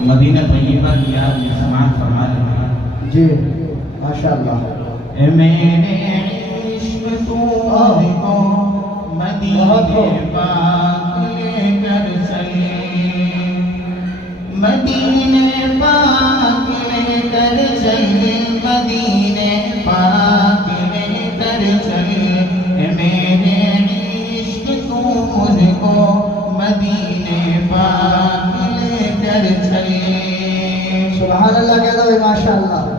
مدینہ طیبہ کی یاد میں سماعت فرما لیں۔ جی ماشاءاللہ۔ اے میرے عشق تو کو مدینے پاک لے کر چلے، مدینے پاک لے کر چلے، مدینے پاک لے کر چلے، اے میرے عشق تو مجھ کو مدینے پاک لے کر چلے۔ سبحان اللہ کہہ دو ماشاءاللہ۔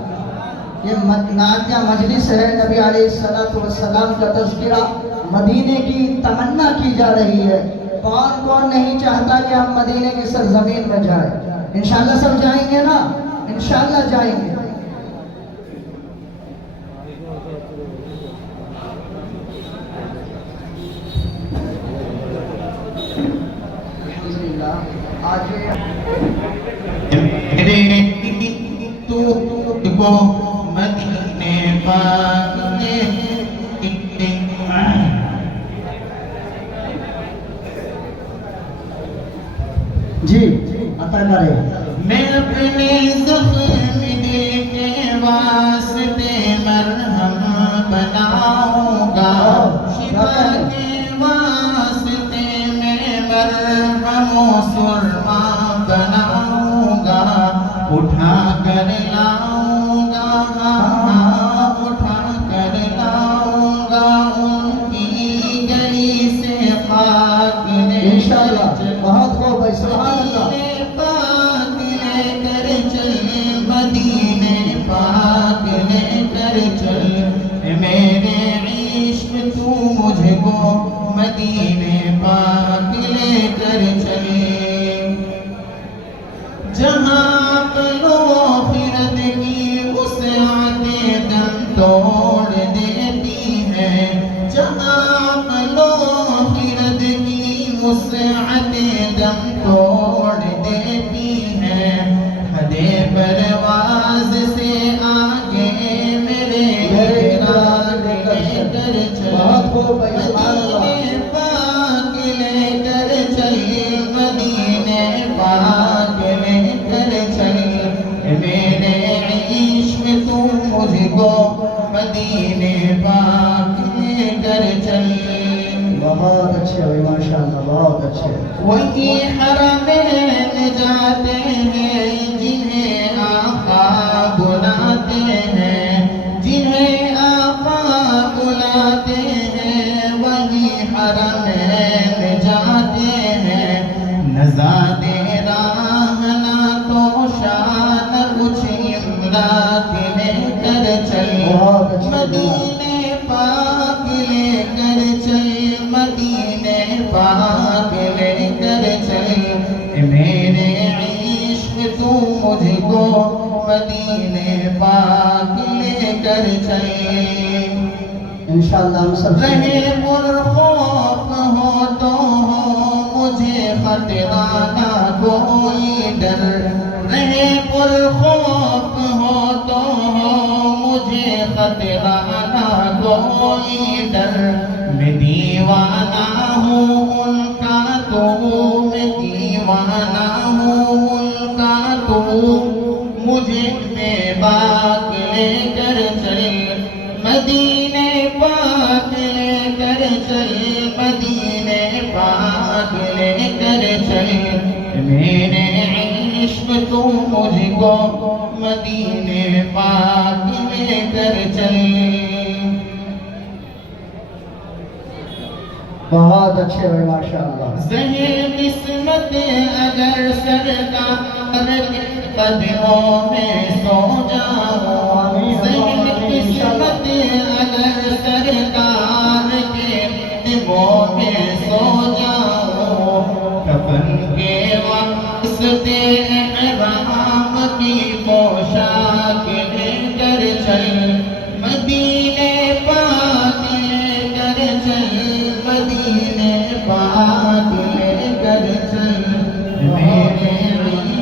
یہ نعت مجلس ہے، نبی علیہ السلام کا تذکرہ، مدینے کی تمنا کی جا رہی ہے۔ کون کون نہیں چاہتا کہ ہم مدینے کی سرزمین میں جائیں؟ انشاءاللہ سب جائیں گے نا؟ انشاءاللہ جائیں گے۔ الحمدللہ آج تو کو مدینے پاک لے جی عطا کرے۔ میں اپنے زخم دل کے واسطے مرہم بناؤں گا، شفا کے واسطے میں مرہم و سرما بناؤں گا، اٹھا کر لاؤں گا، اٹھا کر لاؤں گا ان کی گلی سے خاک لے انشاءاللہ بہت خوب ہے۔ سبحان اللہ۔ مدینے پاک لے کر چل، میرے عشق تو مجھ کو مدینے پاک لے کر چلے، جہاں عقل و خرد کی وسعتیں دم توڑ دیتی ہیں، جہاں عقل و خرد کی وسعتیں دم توڑ دیتی ہیں، حدِ پرواز سے آگے میرے اقرار لے کر چل، مدینے پاک لے کر چل، مدینے پاک لے کر چل، میرے عشق تو مجھ کو مدینے پاک لے کر چل۔ بہت اچھے ہوئے ماشاءاللہ، بہت اچھے۔ وہی حرمین جاتے ہیں جنہیں آقا بلاتے ہیں، جنہیں آقا بلاتے ہیں، وہی حرمین جاتے ہیں، نژاد راہ نہ تو شان کچھ املاک لے کر چل، مدینے پاک لے کر چل، مدینے پاک لے کر چل، میرے عشق تو مجھ کو مدینے پاک لے کر چل، انشاءاللہ ہم سب رہے پرخوف ہو تو ہو مجھے خطرہ نہ کوئی ڈر، رہے پرخوف ہو تو ہو مجھے خطرہ نہ کوئی ڈر، میں دیوانہ ہوں ان کا تو، میں دیوانہ ہوں ان کا تو، مجھے بے باک لے کر چل، مدینے پاک لے کر چل، مدینے پاک لے کر چل، میرے عشق تو مجھ کو مدینے پاک لے کر چل۔ بہت اچھے ہوئے ماشاءاللہ۔ زہر قسمت اگر سرکار کے قدموں میں سو جاؤں، زہر قسمت اگر سرکار کے قدموں میں سو جاؤں، کفن کے واسطے احرام کی پوشاک لے کر چل، مدینے پاک لے کر چل، مدینے پاک لے کر چل، میرے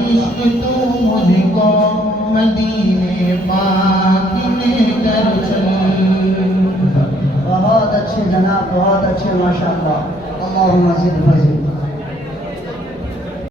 عشق تو مجھ کو مدینے پاک لے کر چل۔ بہت اچھے جناب، بہت اچھے ماشاءاللہ۔ اللہم زد فضل۔